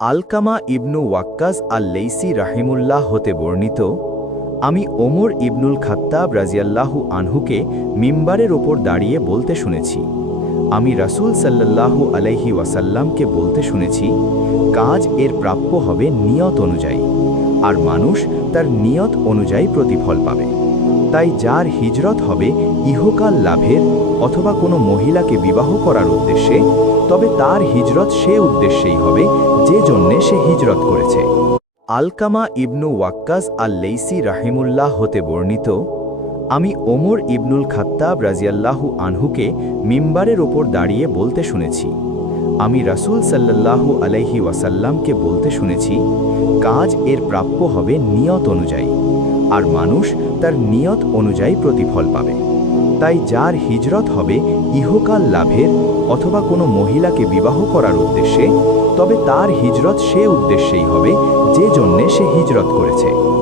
আলকামা ইবনু ওয়াক্কাস আল-লেইসি রাহিমুল্লাহ হতে বর্ণিত, আমি ওমর ইবনুল খাত্তাব রাজিয়াল্লাহু আনহুকে মিম্বারের ওপর দাঁড়িয়ে বলতে শুনেছি, আমি রাসূল সাল্লাল্লাহু আলাইহি ওয়াসাল্লামকে বলতে শুনেছি, কাজ এর প্রাপ্য হবে নিয়ত অনুযায়ী, আর মানুষ তার নিয়ত অনুযায়ী প্রতিফল পাবে। তাই যার হিজরত হবে ইহকাল লাভের অথবা কোনো মহিলাকে বিবাহ করার উদ্দেশ্যে, তবে তার হিজরত সে উদ্দেশ্যেই হবে যে জন্যে সে হিজরত করেছে। আলকামা ইবনু ওয়াক্কাস আল-লেইসি রাহিমুল্লাহ হতে বর্ণিত, আমি ওমর ইবনুল খাত্তাব রাজিয়াল্লাহু আনহুকে মিম্বারের ওপর দাঁড়িয়ে বলতে শুনেছি, আমি রাসূল সাল্লাল্লাহু আলাইহি ওয়াসাল্লামকে বলতে শুনেছি, কাজ এর প্রাপ্য হবে নিয়ত অনুযায়ী, আর মানুষ তার নিয়ত অনুযায়ী প্রতিফল পাবে। তাই যার হিজরত হবে ইহকাল লাভের অথবা কোনো মহিলাকে বিবাহ করার উদ্দেশ্যে, তবে তার হিজরত সে উদ্দেশ্যেই হবে যে জন্যে সে হিজরত করেছে।